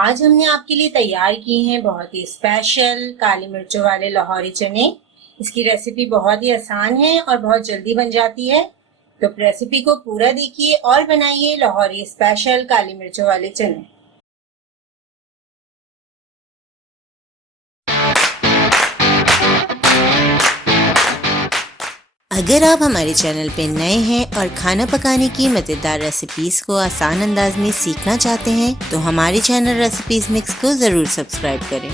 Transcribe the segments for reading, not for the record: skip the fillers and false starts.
आज हमने आपके लिए तैयार किए हैं बहुत ही स्पेशल काली मिर्चों वाले लाहौरी चने। इसकी रेसिपी बहुत ही आसान है और बहुत जल्दी बन जाती है। तो रेसिपी को पूरा देखिए और बनाइए लाहौरी स्पेशल काली मिर्चों वाले चने। अगर आप हमारे चैनल पे नए हैं और खाना पकाने की मज़ेदार रेसिपीज़ को आसान अंदाज में सीखना चाहते हैं तो हमारे चैनल रेसिपीज़ मिक्स को ज़रूर सब्सक्राइब करें।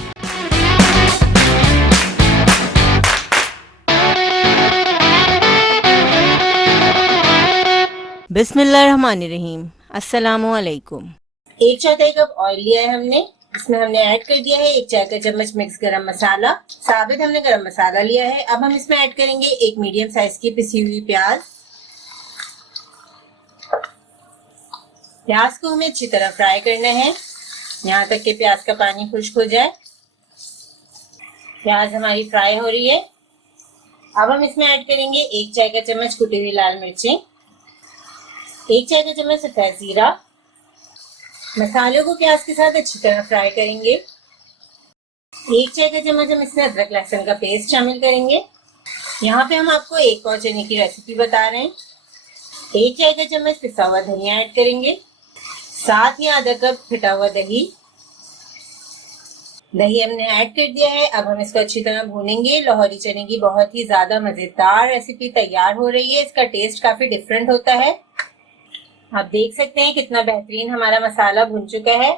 बिस्मिल्लाहिर्रहमानिर्रहीम। अस्सलामु अलैकुम। 1/4 कप ऑयल लिया है हमने। इसमें हमने ऐड कर दिया है 1 चाय का चम्मच मिक्स गरम मसाला। साबित हमने गरम मसाला लिया है। अब हम इसमें ऐड करेंगे 1 मीडियम साइज की पिसी हुई प्याज। प्याज को हमें अच्छी तरह फ्राई करना है, यहाँ तक कि प्याज का पानी खुश्क हो जाए। प्याज हमारी फ्राई हो रही है। अब हम इसमें ऐड करेंगे 1 चाय का चम्मच कुटी हुई लाल मिर्चें, 1 चाय का चम्मच सफेद जीरा। मसालों को प्याज के साथ अच्छी तरह फ्राई करेंगे। 1 चाय का चम्मच हम इसमें अदरक लहसुन का पेस्ट शामिल करेंगे। यहाँ पे हम आपको एक और चने की रेसिपी बता रहे हैं। 1 चाय का चम्मच पिसा हुआ धनिया ऐड करेंगे, साथ ही आधा कप फिटा हुआ दही। दही हमने ऐड कर दिया है। अब हम इसको अच्छी तरह भूनेंगे। लाहौरी चने की बहुत ही ज्यादा मजेदार रेसिपी तैयार हो रही है। इसका टेस्ट काफी डिफरेंट होता है। आप देख सकते हैं कितना बेहतरीन हमारा मसाला भुन चुका है।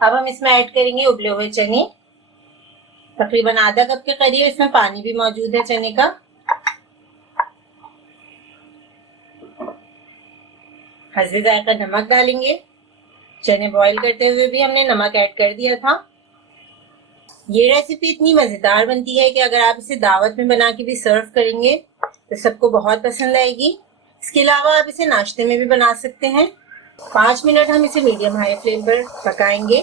अब हम इसमें ऐड करेंगे उबले हुए चने। तकरीबन आधा कप के करीब इसमें पानी भी मौजूद है चने का। हस्बे जायका नमक डालेंगे। चने बॉईल करते हुए भी हमने नमक ऐड कर दिया था। ये रेसिपी इतनी मजेदार बनती है कि अगर आप इसे दावत में बना के भी सर्व करेंगे तो सबको बहुत पसंद आएगी। इसके अलावा आप इसे नाश्ते में भी बना सकते हैं। 5 मिनट हम इसे मीडियम हाई फ्लेम पर पकाएंगे।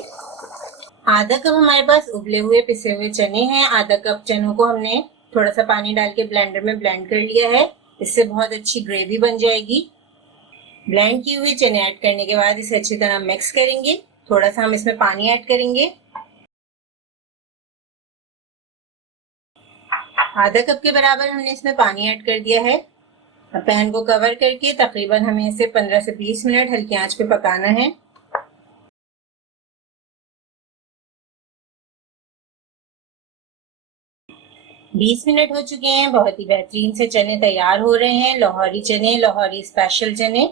आधा कप हमारे पास उबले हुए पिसे हुए चने हैं। आधा कप चनों को हमने थोड़ा सा पानी डाल के ब्लेंडर में ब्लेंड कर लिया है। इससे बहुत अच्छी ग्रेवी बन जाएगी। ब्लेंड किए हुए चने ऐड करने के बाद इसे अच्छी तरह मिक्स करेंगे। थोड़ा सा हम इसमें पानी ऐड करेंगे। आधा कप के बराबर हमने इसमें पानी ऐड कर दिया है। अब पैन को कवर करके तकरीबन हमें इसे 15 से 20 मिनट हल्की आंच पे पकाना है। बीस मिनट हो चुके हैं। बहुत ही बेहतरीन से चने तैयार हो रहे हैं। लाहौरी चने, लाहौरी स्पेशल चने।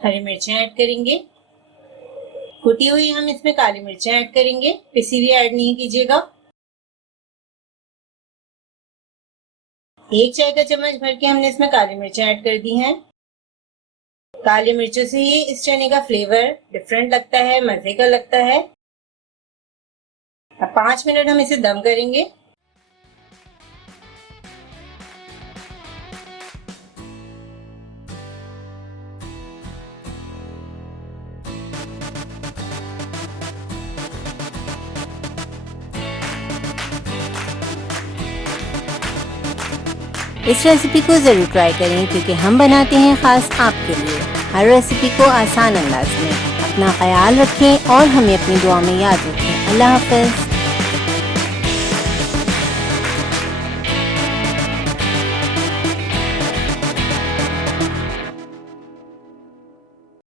हरी मिर्चें ऐड करेंगे। कुटी हुई हम इसमें काली मिर्चें ऐड करेंगे, पिसी हुई ऐड नहीं कीजिएगा। 1 चाय का चम्मच भर के हमने इसमें काली मिर्चें ऐड कर दी हैं। काली मिर्चों से ही इस चने का फ्लेवर डिफरेंट लगता है, मजे का लगता है। अब 5 मिनट हम इसे दम करेंगे। इस रेसिपी को ज़रूर ट्राई करें क्योंकि हम बनाते हैं ख़ास आपके लिए हर रेसिपी को आसान अंदाज में। अपना ख्याल रखें और हमें अपनी दुआ में याद रखें। अल्लाह हाफ़िज़।